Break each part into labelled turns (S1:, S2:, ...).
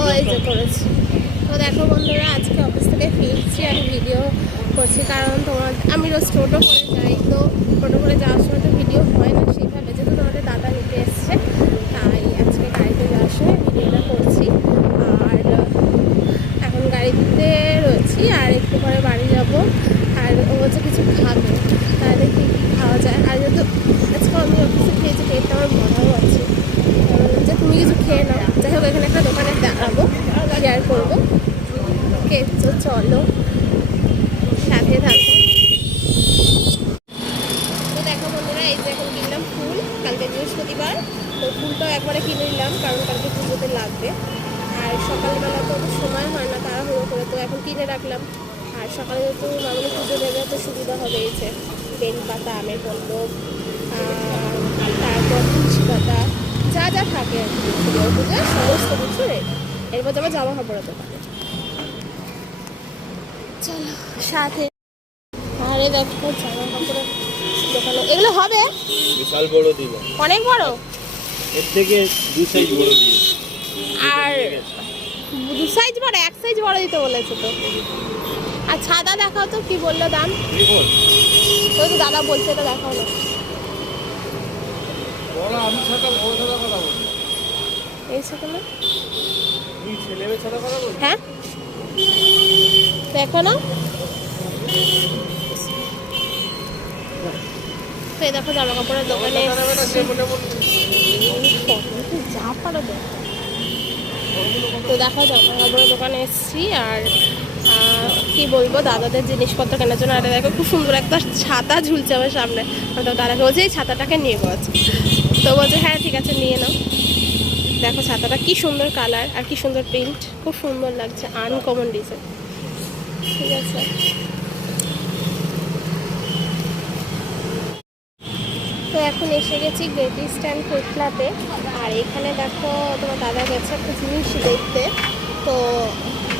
S1: ও, এই যে করেছি। তো দেখো বন্ধুরা, আজকে অফিস থেকে ফিরছি আর ভিডিও করছি, কারণ তোমার আমি রোজ টোটো করে যাই, তো টোটো করে যাওয়ার সময় তো ভিডিও হয় না সেইভাবে যেহেতু তোমাদের দাদা নিতে এসছে, তাই আজকে গাড়িতে যাওয়ার সময় ভিডিওটা করছি। আর, এখন গাড়িতে রয়েছি, আর একটু পরে বাড়ি যাব। আর ও বলছে কিছু খাবে, তাহলে কি খাওয়া যায়? আর যেহেতু আজকে আমি অফিসে খেয়েছি পেটটা আমার ভরাও আছে যে তুমি কিছু খেয়ে নাও যাই হোক এখানে একটা দোকানে দাঁড়াবো শেয়ার করব ওকে তো চলো। সাথে থাকো। তো দেখো বন্ধুরা, এই যে এখন কিনলাম ফুল, কালকে বৃহস্পতিবার। তো ফুলটাও একবারে কিনে নিলাম, কারণ কালকে পুজোতে লাগবে। আর সকালবেলা তো সময় হয় না তারা তাড়াহুড়ো করে, তো এখন কিনে রাখলাম। আর সকালে যেহেতু মামনি পুজো দেবে, তো সুবিধা হবে এই যে বেল পাতা, আমের পল্লব আর তারপর তুলসী পাতা, যা যা থাকে আর কি। পুজোর সমস্ত কিছু এরপর যাব জামা কাপড়ের দোকানে। চলো সাথে। আরে দেখো জামা কাপড়ের দোকানে। এগুলো হবে?
S2: বিশাল বড় দিল
S1: অনেক বড়?
S2: এর থেকে দু সাইজ বড় দিল
S1: আর দু সাইজ বড় এক সাইজ বড় দিতে বলেছে তো। আর ছাদা দেখাও তো কি বলল দাম? ওই তো দাদা বলছে এটা দেখাও না।
S2: আমি ছাতা বড় ছাতা কথা বলছি।
S1: এই সাথে না?
S2: ছেলে ছাতা কথা বলছিস?
S1: হ্যাঁ? দেখো না। তো দেখো জামা কাপড়ের দোকানে। যা পারো তো দেখো জামা কাপড়ের দোকানে এসেছি আর কি বলব, দাদাদের জিনিসপত্র কেনার জন্য। আর দেখো খুব সুন্দর একটা ছাতা ঝুলছে আমার সামনে। তো দাদাকে বলছি, এই ছাতাটাকে নিয়ে আজকে তো বলছে হ্যাঁ ঠিক আছে, নিয়ে নাও। দেখো ছাতাটা কি সুন্দর কালার আর কি সুন্দর প্রিন্ট। খুব সুন্দর লাগছে আনকমন ডিজাইন ঠিক আছে। তো এখন এসে গেছি গ্রেটি স্ট্যান্ড কোটলাতে আর এখানে দেখো তোমার দাদা গেছে একটা জিনিস দেখতে। তো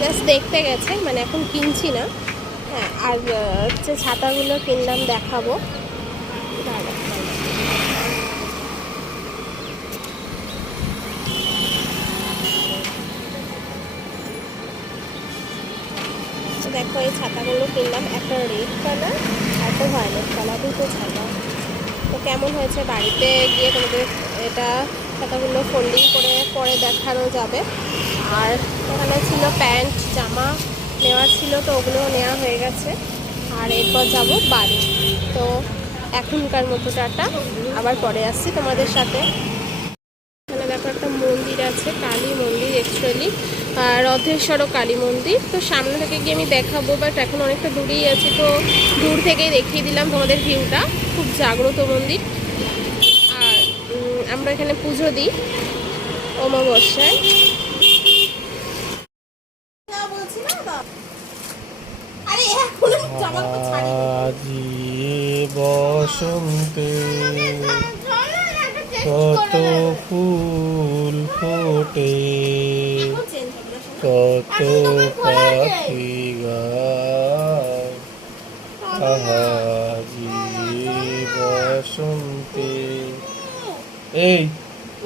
S1: জাস্ট দেখতে গেছে মানে এখন কিনছি না। হ্যাঁ আর হচ্ছে ছাতাগুলো কিনলাম, দেখাবো। দাঁড়াও। তো দেখো এই ছাতাগুলো কিনলাম, একটা রেড কালার একটা ভায়োলেট কালার, দুটো ছাতা। তো কেমন হয়েছে? বাড়িতে গিয়ে তোমাদের এটা ছাতাগুলো ফোল্ডিং করে পরে দেখানো যাবে। আর ওখানে ছিল প্যান্ট, জামা নেওয়া ছিল, তো ওগুলো নেওয়া হয়ে গেছে। আর এরপর যাব বাড়ি। তো এখনকার মতো টাটা। আবার পরে আসছি তোমাদের সাথে। এখানে দেখো একটা মন্দির আছে, কালী মন্দির অ্যাকচুয়ালি রথেশ্বরও কালী মন্দির। তো সামনে থেকে গিয়ে আমি দেখাবো বাট এখন অনেকটা দূরেই আছি তো দূর থেকেই দেখিয়ে দিলাম তোমাদের ভিউটা। খুব জাগ্রত মন্দির। আর আমরা এখানে পুজো দিই অমাবস্যায়।
S2: আজি বসন্তে কত ফুল ফোটে। কত পাখি গায় বসন্তে এই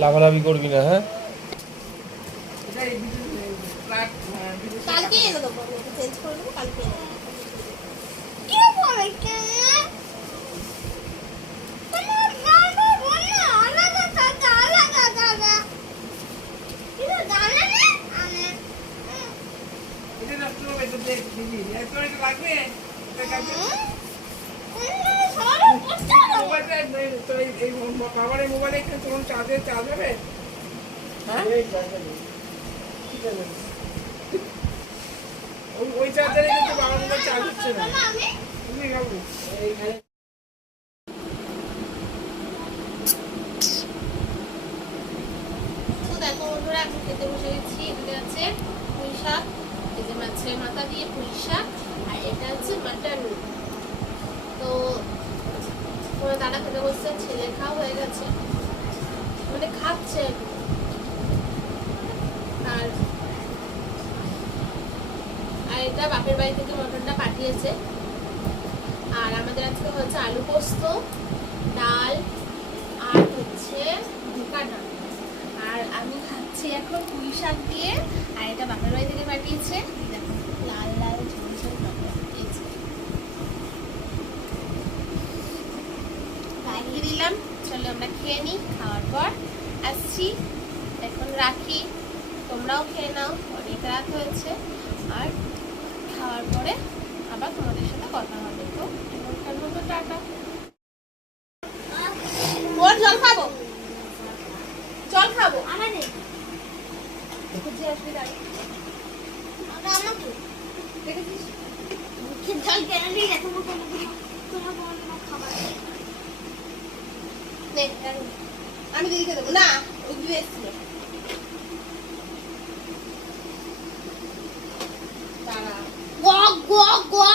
S2: লাভালাভি করবি না হ্যাঁ?
S1: কালকে এনে দেবো।
S3: বাবার মোবাইলে তোমার চার্জে চার্জ হবে হ্যাঁ ওই- চার্জারে কিন্তু মোবাইল চার্জ হচ্ছে না। তুমি
S1: এখন খেতে বসে গেছি। এখানে পুঁই শাক, এই মাছের মাথা দিয়ে পুঁই শাক, আর এটা হচ্ছে মাটন। তো তোমার দাদা খেতে বসছে, ছেলে খাওয়া হয়ে গেছে। মানে খাচ্ছে আর এটা বাপের বাড়ি থেকে মটনটা পাঠিয়েছে। আর আমাদের আজকে হচ্ছে আলু পোস্ত, ডাল, আর হচ্ছে ঢোকা ডাল। আর আমি খাচ্ছি এখন পুঁই শাক দিয়ে, আর এটা বাপের বাড়ি থেকে পাঠিয়েছে। দেখো, লাল লাল, ঝোল ঝোল পাঠিয়েছে লাগিয়ে দিলাম। চলো আমরা খেয়ে নিই, খাওয়ার পর আসছি। এখন রাখি। তোমরাও খেয়ে নাও, অনেক রাত হয়েছে। আর খাওয়ার পরে আবার তোমাদের সাথে কথা হবে। তো মতো টাটা। ওর জল খাব? জল খাব?
S4: আমাদের
S1: যে আসবে দাঁড়িয়ে
S4: 果果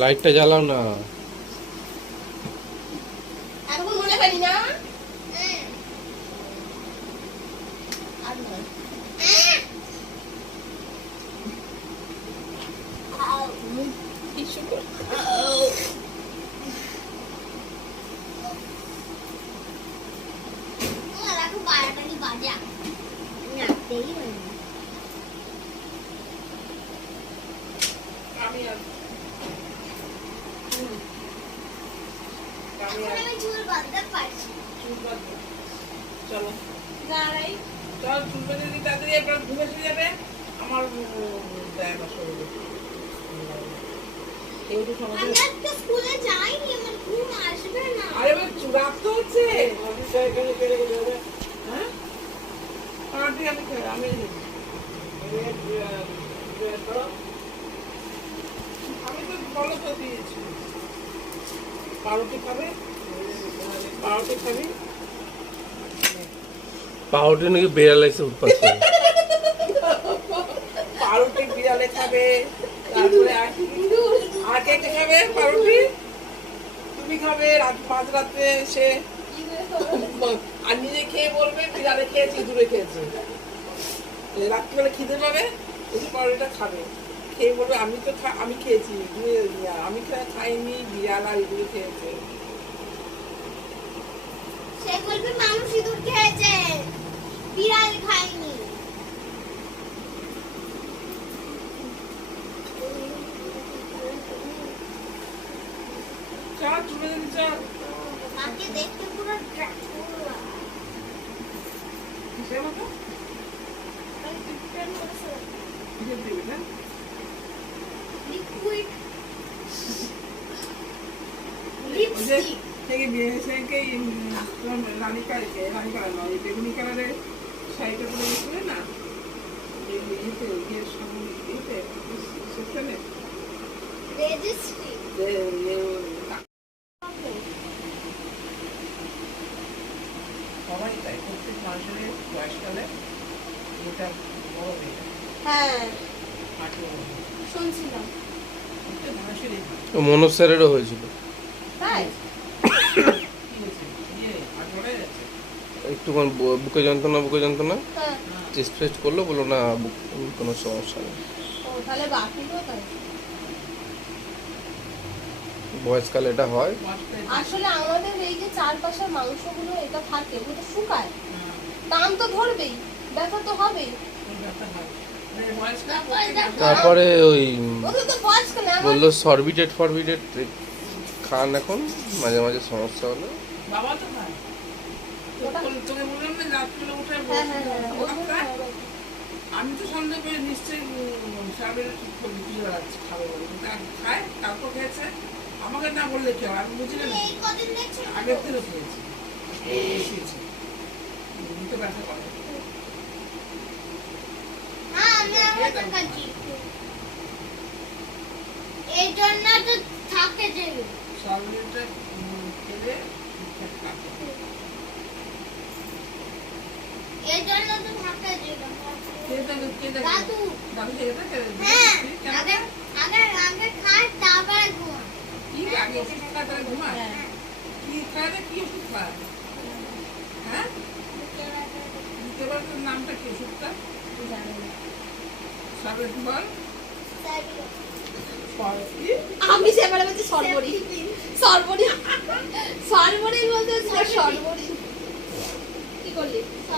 S2: লাইটটা জ্বালাও না।
S1: না নয়
S4: হ্যাঁ। খাও।
S1: কিছু করে
S4: আমার এখন বারোটা বাজা নাচতেই হয়নি
S3: আমি আর হুম। আমি
S4: এখন
S3: আর
S4: আমি চুল বাঁধতে পারছি।
S3: চুল। বাঁধবো। চলো
S1: দাঁড়াই।
S3: চল চুল বেঁধে দিই তাড়াতাড়ি একবার ঘুম এসে যাবে আমার দেয়
S4: স্কুলে যাইনি আমার ঘুম আসবে না।
S3: আরে তো হচ্ছে হ্যাঁ? আমি তো বলো তো দিয়েছি। পাউরুটি খাবে? পাউরুটি খাবি
S2: পাউডার নাকি বেড়াল এসে উৎপাত করে।
S3: পাউরুটি বিড়ালে খাবে তারপরে আর কে খাবে পাউরুটি? তুমি খাবে রাত মাঝ রাত্রে এসে আর নিজে খেয়ে বলবে বিড়ালে খেয়েছি দূরে খেয়েছে। রাত্রিবেলা খিদে পাবে ওই পাউরুটিটা খাবে। খেয়ে বলবে আমি তো আমি খেয়েছি আমি খাইনি বিড়াল আর এগুলো খেয়েছে।
S4: সে মানুষ ইঁদুর খেয়েছে। বিড়াল খায়নি। মাকে দেখতে পুরো লিকুইড। লিপস্টিক।
S3: থেকে বিয়ে সেকে তোমার রানী কালকে রানী কালার নয় বেগুনি কালারের শাড়িটা পরে গেছিলে না? ইয়েতে ইয়েতে সবাই তাই প্রত্যেক মানুষের বয়সকালে এটা বড় হয়ে যায়।
S1: হ্যাঁ। শুনছিলাম।
S3: প্রত্যেক মানুষেরই হয়।
S2: মনোজ স্যারেরও হয়েছিল।
S1: তাই
S3: কি হয়েছে? ইয়ে, হাত ধরে যাচ্ছে।
S2: একটুক্ষণ বু- বুকে যন্ত্রণা বুকে যন্ত্রণা?
S1: হ্যাঁ।
S2: চেস্ট ফেস্ট করল বলল না বুক কোনো সমস্যা নেই। বয়সকালে এটা হয়।
S1: আসলে আমাদের এই যে চারপাশের মাংসগুলো এটা থাকে ওগুলো তো শুকায়। দাম তো ধরবেই ব্যথা তো হবেই।
S4: তারপরে
S2: ওই বলল সরবিটেড ফরবিটেড খান এখন মাঝে মাঝে সমস্যা হলে।
S3: বাবা তো আমি তো সন্দেহ করে নিশ্চয়ই সাবের ঠিক করে খাবে বলে খায় তারপর খেয়েছে আমাকে না বললে কি আমি বুঝি না আগের থেকে খেয়েছি বসিয়েছি নিতে ব্যথা করে
S4: কাছে এই জন্য তো থাকে যে
S3: সাবেরটা খেলে। নামটা কি ওষুধটা? বল।
S1: আমি সেবারে বলছি সর্বরি। সর্বরি সর্বরি বলতে সর্বরি কি করলি
S4: সরি সব
S3: এটা সরু তো।
S4: এই এক সেকেন্ড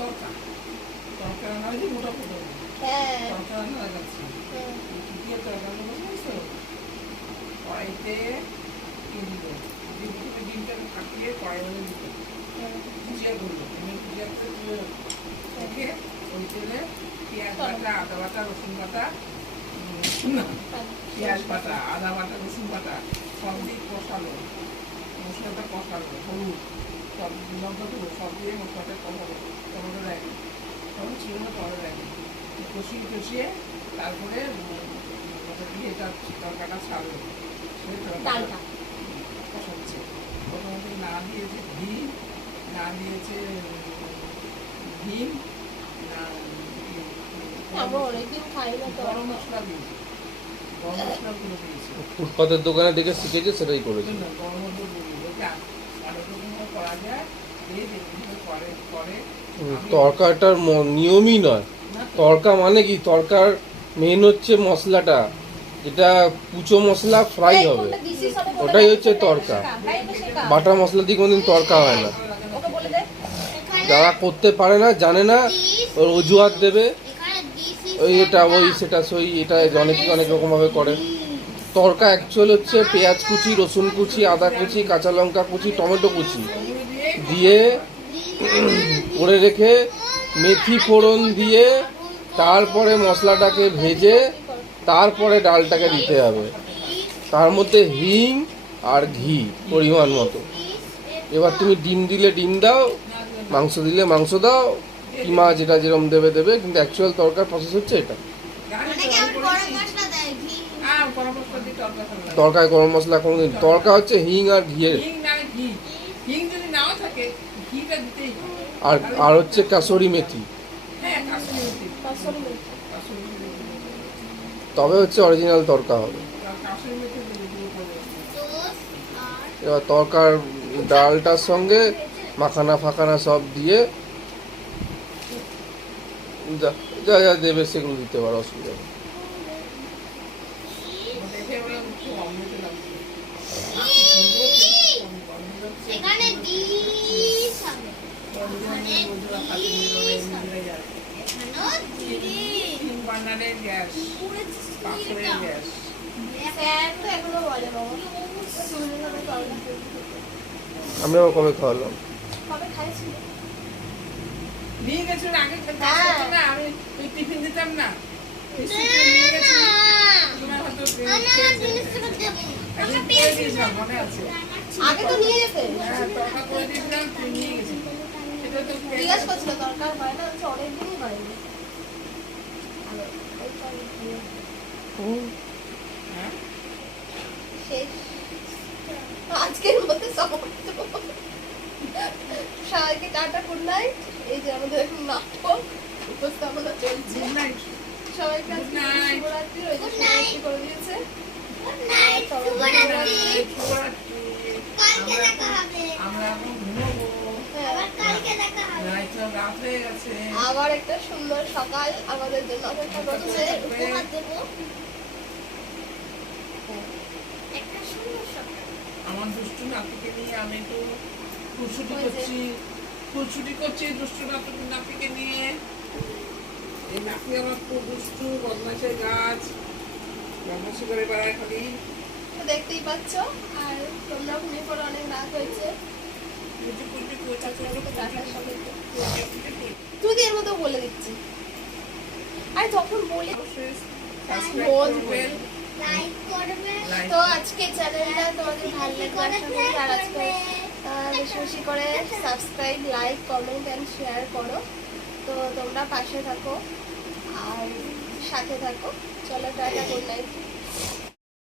S3: তরকা। তরকা রান্না যে মোটা।
S1: হ্যাঁ
S3: তরকা রান্না।
S1: হ্যাঁ।
S3: দিয়ে তরকা রান্না করছে কড়াইতে ডিম ডিমটা কাটিয়ে কড়াইয়ের মধ্যে দিল। ভুজিয়া করল। এমনি ভুজিয়া করে তুলে রেখে ওই তেলে পেঁয়াজ বাটা, আদা বাটা, রসুন বাটা, পেঁয়াজ বাটা আদা বাটা রসুন বাটা সব দিয়ে কষালো মশলাটা কষালো হলুদ সব লঙ্কা গুঁড়ো সব দিয়ে মশলাটা কষালো টমেটো দেয়নি তখন ছিল না টমেটো দেয়নি কষিয়ে কষিয়ে তারপরে ওটা দিয়ে এটা তরকাটা ছাড়লো। সেই তরকাটা। কষাচ্ছে প্রথমত না দিয়েছে ঘি না দিয়েছে হিম না গরম মশলা। দিয়েছে গরম মশলা গুলো দিয়েছে।
S2: ফুটপাতের দোকানে দেখে শিখেছে সেটাই করেছে।
S3: না, গরম মশলা গুলো দিয়েছে আরও কিছু করা যায় এই যেগুলো করে করে
S2: হুম,
S3: আমি-
S2: তরকাটার নিয়মই নয়। তরকা মানে কি? তরকার মেন হচ্ছে মশলাটা। যেটা কুচো মশলা ফ্রাই হবে। ওটাই হচ্ছে তরকা।
S1: শেখা, তাই তো শেখা।
S2: বাটা মশলা দিয়ে কোনোদিন তরকা হয় না। যারা করতে পারে না জানে না ওর অজুহাত দেবে। ওই এটা ওই সেটা সই এটা অনেক অনেক রকমভাবে করে। তরকা অ্যাকচুয়াল হচ্ছে পেঁয়াজ কুচি রসুন কুচি আদা কুচি কাঁচা লঙ্কা কুচি টমেটো কুচি।
S3: দিয়ে
S2: করে রেখে মেথি ফোড়ন দিয়ে তারপরে মশলাটাকে ভেজে তারপরে ডালটাকে দিতে হবে। তার মধ্যে হিং আর ঘি পরিমাণ মতো। এবার তুমি ডিম দিলে ডিম দাও, মাংস দিলে মাংস দাও, কিমা যেটা যেরকম দেবে দেবে, কিন্তু অ্যাকচুয়াল তরকার প্রসেস হচ্ছে এটা। তরকায় গরম মশলা কোনোদিন তরকা হচ্ছে হিং আর ঘিয়ের।
S3: হিং না ঘি। হিং যদি নাও থাকে ঘিটা দিতেই
S2: আর আর হচ্ছে কাসরি মেথি।
S3: হ্যাঁ কাসুরি মেথি।
S1: কাসুরি মেথি।
S2: তবে হচ্ছে অরিজিনাল তরকা হবে।
S3: কাসুরি মেথি দিলে দিয়ে করে
S4: দোস আর
S2: এবার তরকার ডালটার সঙ্গে মাখানা ফাখানা সব দিয়ে যা যা যা দেবে সেগুলো দিতে পারো অসুবিধা নেই
S3: দেখে ওরা খুব অমৃত লাগছে
S4: এখানে ডিস হবে এখানেও ডিস
S3: তিন বার্নারের গ্যাস পাথরের গ্যাস
S1: স্যার তো এগুলো বলে বাবা তুমি যেভাবে তরকা
S2: আমি আবার কবে খাওয়ালাম
S3: নিয়ে গেছিল আগে
S1: হ্যাঁ।
S3: না আমি টিফিন দিতাম না নিয়ে মনে
S1: আগে তো যেতে
S3: হ্যাঁ তরকা করে দিয়েছিলাম তুই নিয়ে গেছিলি সেটা তো খেয়ে
S1: জিজ্ঞাসা করছিল দরকার হয় না হচ্ছে অনেক দিনই হয়নি ভালো, ওই তো আমি দিয়ে
S3: হ্যাঁ
S1: শেষ আজকের মধ্যে সমাপ্ত সবাইকে টাটা গুড নাইট এই যে আমাদের এখন নাটক উপস্থাপনা চলছে। সবাইকে. শিবরাত্রি ওই যে শিবরাত্রি করে দিয়েছে।
S4: শুভরাত্রি।
S3: আমরা এখন ঘুমাবো
S1: হ্যাঁ
S4: আবার কালকে দেখা হবে
S3: রাত তো রাত হয়ে গেছে
S1: আবার একটা সুন্দর সকাল আমাদের জন্য অপেক্ষা করছে।
S4: উপহার দেবো। একটা সুন্দর সকাল।
S3: আমার দুষ্টু নাতিকে নিয়ে আমি একটু ফুলছুটি করছি। ফুলছুটি করছি দুষ্টু নাতু নাতিকে নিয়ে। এই নাতি আমার খুব দুষ্টু বদমাসের গাছ। বদমাসি করে বেড়ায় খালি।
S1: দেখতেই পাচ্ছ আর তোমরা ঘুমিয়ে পড়ে অনেক রাত হয়েছে। তুই এর মতো বলে দিচ্ছি। আর যখন বলি তো আজকে চ্যানেলটা তোমাদের ভালো লাগবে আর আজকে বেশি বেশি করে subscribe like comment and share করো। তো তোমরা পাশে থাকো। আর সাথে থাকো। চলো টাটা গুড নাইট